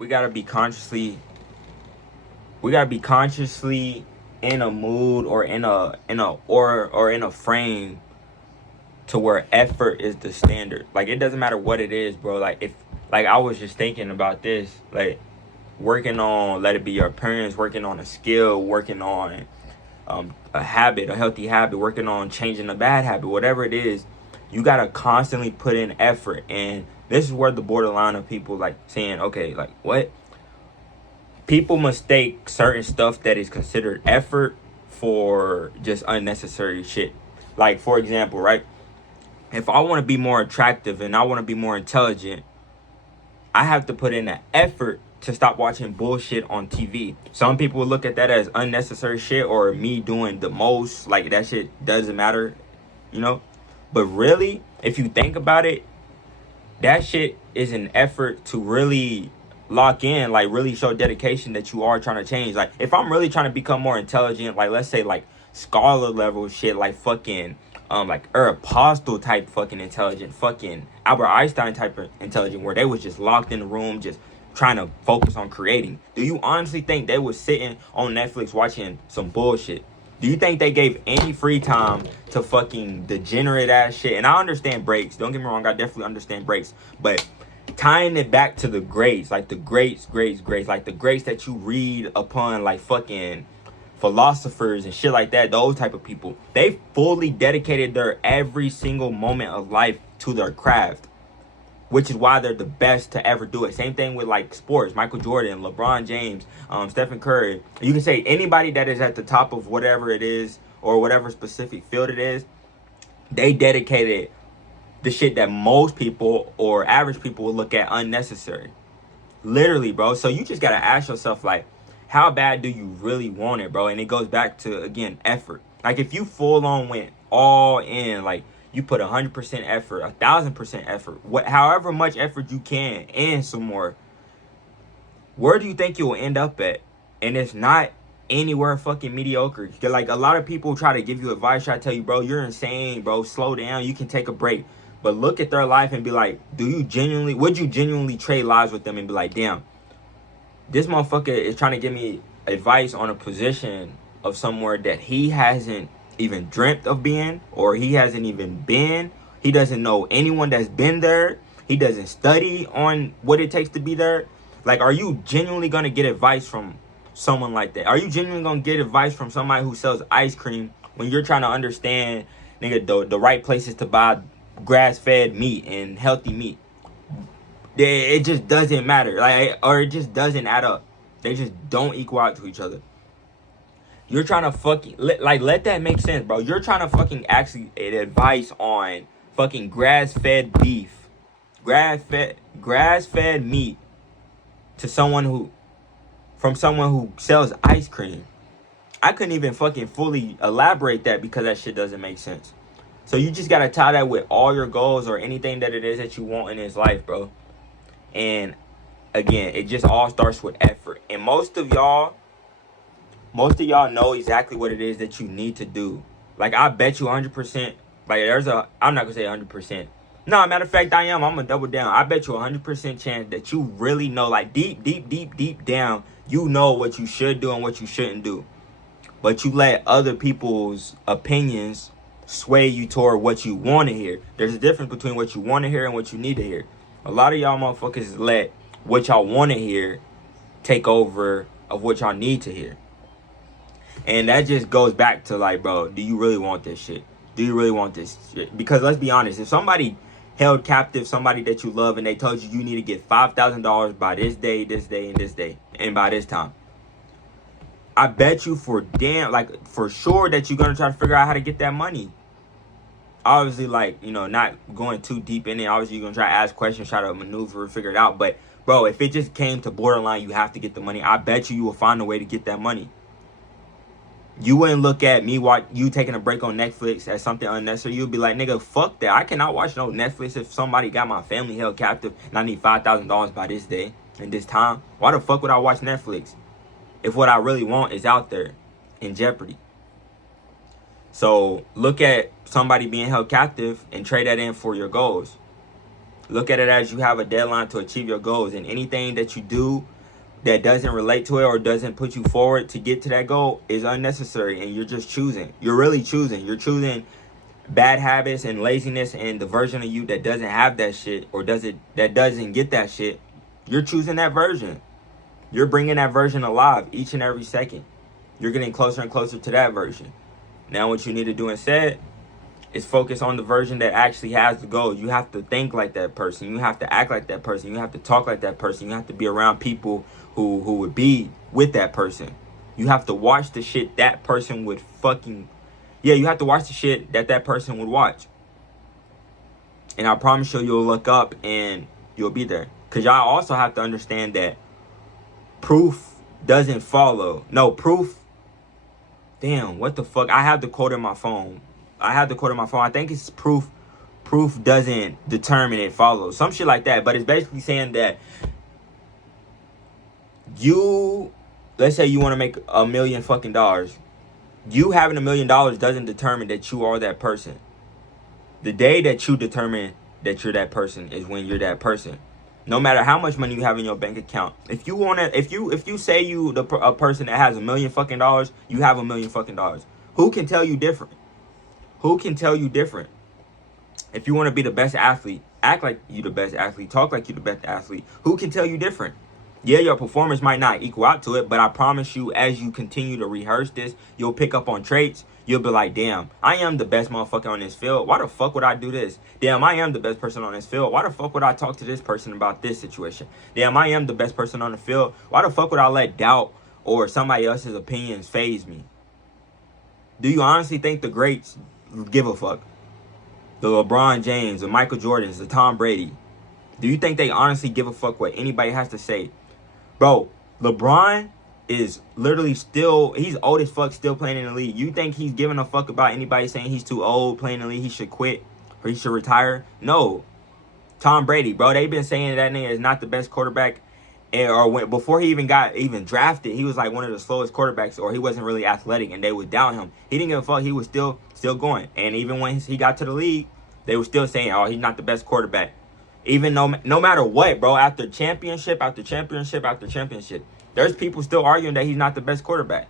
we gotta be consciously we gotta be consciously in a mood or in a frame to where effort is the standard. Like it doesn't matter what it is, bro. Like if like I was just thinking about this, like working on let it be your appearance, working on a skill, working on a habit, a healthy habit, working on changing a bad habit, whatever it is, you gotta constantly put in effort. And this is where the borderline of people like saying, okay, like what? People mistake certain stuff that is considered effort for just unnecessary shit. Like for example, right? If I want to be more attractive and I want to be more intelligent, I have to put in an effort to stop watching bullshit on TV. Some people look at that as unnecessary shit or me doing the most. Like that shit doesn't matter, you know? But really, if you think about it, that shit is an effort to really lock in, like really show dedication that you are trying to change. Like if I'm really trying to become more intelligent, like let's say like scholar level shit, like fucking like Apostle type fucking intelligent, fucking Albert Einstein type of intelligent, where they was just locked in the room just trying to focus on creating. Do you honestly think they was sitting on Netflix watching some bullshit? Do you think they gave any free time to fucking degenerate ass shit? And I understand breaks. Don't get me wrong. I definitely understand breaks. But tying it back to the greats, like the greats, like the greats that you read upon, like fucking philosophers and shit like that, those type of people, they fully dedicated their every single moment of life to their craft, which is why they're the best to ever do it. Same thing with like sports, Michael Jordan, LeBron James, Stephen Curry. You can say anybody that is at the top of whatever it is or whatever specific field it is, they dedicated the shit that most people or average people will look at unnecessary. Literally, bro. So you just gotta ask yourself, like, how bad do you really want it, bro? And it goes back to, again, effort. Like if you full on went all in, like you put 100% effort, 1,000% effort, however much effort you can, and some more, where do you think you'll end up at? And it's not anywhere fucking mediocre. Like a lot of people try to give you advice, try to tell you, bro, you're insane, bro, slow down, you can take a break. But look at their life and be like, would you genuinely trade lives with them and be like, damn, this motherfucker is trying to give me advice on a position of somewhere that he hasn't even dreamt of being, or he hasn't even been. He doesn't know anyone that's been there. He doesn't study on what it takes to be there. Like, are you genuinely going to get advice from someone like that? Are you genuinely going to get advice from somebody who sells ice cream when you're trying to understand, nigga, the right places to buy grass-fed meat and healthy meat? It just doesn't matter, like, or it just doesn't add up. They just don't equal out to each other. You're trying to fucking let that make sense, bro. You're trying to fucking actually advice on fucking grass-fed beef, grass-fed meat to someone who sells ice cream. I couldn't even fucking fully elaborate that because that shit doesn't make sense. So you just gotta tie that with all your goals or anything that it is that you want in this life, bro. And again, it just all starts with effort. And most of y'all know exactly what it is that you need to do. Like, I bet you 100%, like, I'm not gonna say 100%. No, matter of fact, I'm gonna double down. I bet you 100% chance that you really know, like, deep down, you know what you should do and what you shouldn't do. But you let other people's opinions sway you toward what you want to hear. There's a difference between what you want to hear and what you need to hear. A lot of y'all motherfuckers let what y'all want to hear take over of what y'all need to hear. And that just goes back to, like, bro, do you really want this shit? Do you really want this shit? Because let's be honest, if somebody held captive somebody that you love and they told you need to get $5,000 by this day, and this day, and by this time, I bet you for sure that you're going to try to figure out how to get that money. Obviously, like, not going too deep in it. Obviously, you're going to try to ask questions, try to maneuver, figure it out. But, bro, if it just came to borderline, you have to get the money, I bet you will find a way to get that money. You wouldn't look at you taking a break on Netflix as something unnecessary. You'd be like, nigga, fuck that. I cannot watch no Netflix if somebody got my family held captive and I need $5,000 by this day and this time. Why the fuck would I watch Netflix if what I really want is out there in jeopardy? So look at somebody being held captive and trade that in for your goals. Look at it as you have a deadline to achieve your goals, and anything that you do that doesn't relate to it or doesn't put you forward to get to that goal is unnecessary, and you're just choosing. You're really choosing. You're choosing bad habits and laziness, and the version of you that doesn't have that shit or that doesn't get that shit. You're choosing that version. You're bringing that version alive each and every second. You're getting closer and closer to that version. Now what you need to do instead is focus on the version that actually has the goal. You have to think like that person. You have to act like that person. You have to talk like that person. You have to be around people who would be with that person. You have to watch the shit that person would fucking... Yeah, you have to watch the shit that person would watch. And I promise you'll look up and you'll be there. Because y'all also have to understand that proof doesn't follow. No, proof... Damn, what the fuck? I have the quote in my phone. I think it's proof doesn't determine, it follows. Some shit like that. But it's basically saying that let's say you want to make $1 million fucking dollars. You having $1 million doesn't determine that you are that person. The day that you determine that you're that person is when you're that person. No matter how much money you have in your bank account. If you say a person that has $1 million fucking dollars, you have $1 million fucking dollars. Who can tell you different? Who can tell you different? If you want to be the best athlete, act like you the best athlete, talk like you the best athlete. Who can tell you different? Yeah, your performance might not equal out to it, but I promise you, as you continue to rehearse this, you'll pick up on traits. You'll be like, damn, I am the best motherfucker on this field. Why the fuck would I do this? Damn, I am the best person on this field. Why the fuck would I talk to this person about this situation? Damn, I am the best person on the field. Why the fuck would I let doubt or somebody else's opinions faze me? Do you honestly think the greats give a fuck? The LeBron James, the Michael Jordans, the Tom Brady. Do you think they honestly give a fuck what anybody has to say? Bro, LeBron is literally still, he's old as fuck, still playing in the league. You think he's giving a fuck about anybody saying he's too old playing in the league, he should quit or he should retire? No. Tom Brady, bro, they've been saying that nigga is not the best quarterback. Before he even got drafted, he was like one of the slowest quarterbacks, or he wasn't really athletic, and they would doubt him. He didn't give a fuck. He was still going. And even when he got to the league, they were still saying, oh, he's not the best quarterback. Even no matter what, bro, after championship after championship after championship, there's people still arguing that he's not the best quarterback.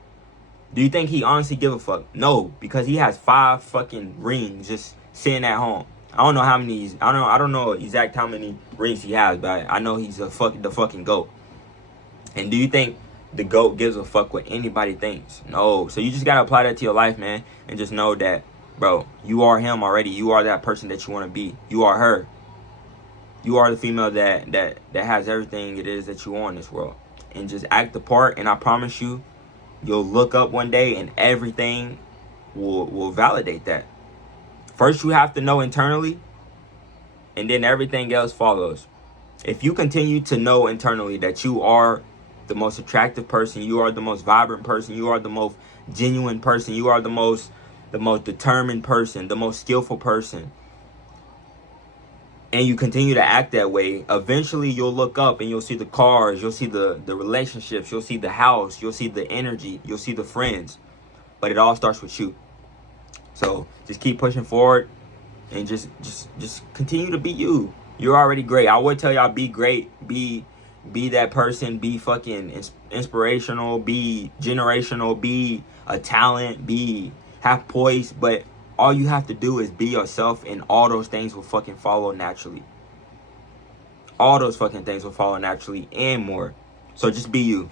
Do you think he honestly give a fuck? No, because he has 5 fucking rings just sitting at home. I don't know how many. I don't know exact how many rings he has, but I know he's the fucking GOAT. And do you think the GOAT gives a fuck what anybody thinks? No. So you just gotta apply that to your life, man, and just know that, bro, you are him already. You are that person that you want to be. You are her. You are the female that has everything it is that you want in this world. And just act the part, and I promise you, you'll look up one day and everything will validate that. First, you have to know internally, and then everything else follows. If you continue to know internally that you are the most attractive person, you are the most vibrant person, you are the most genuine person, you are the most determined person, the most skillful person, and you continue to act that way, eventually you'll look up and you'll see the cars, you'll see the relationships, you'll see the house, you'll see the energy, you'll see the friends. But it all starts with you. So just keep pushing forward and just continue to be you. You're already great. I would tell y'all, be great, be that person, be fucking inspirational, be generational, be a talent, have poise, but all you have to do is be yourself, and all those things will fucking follow naturally. All those fucking things will follow naturally and more. So just be you.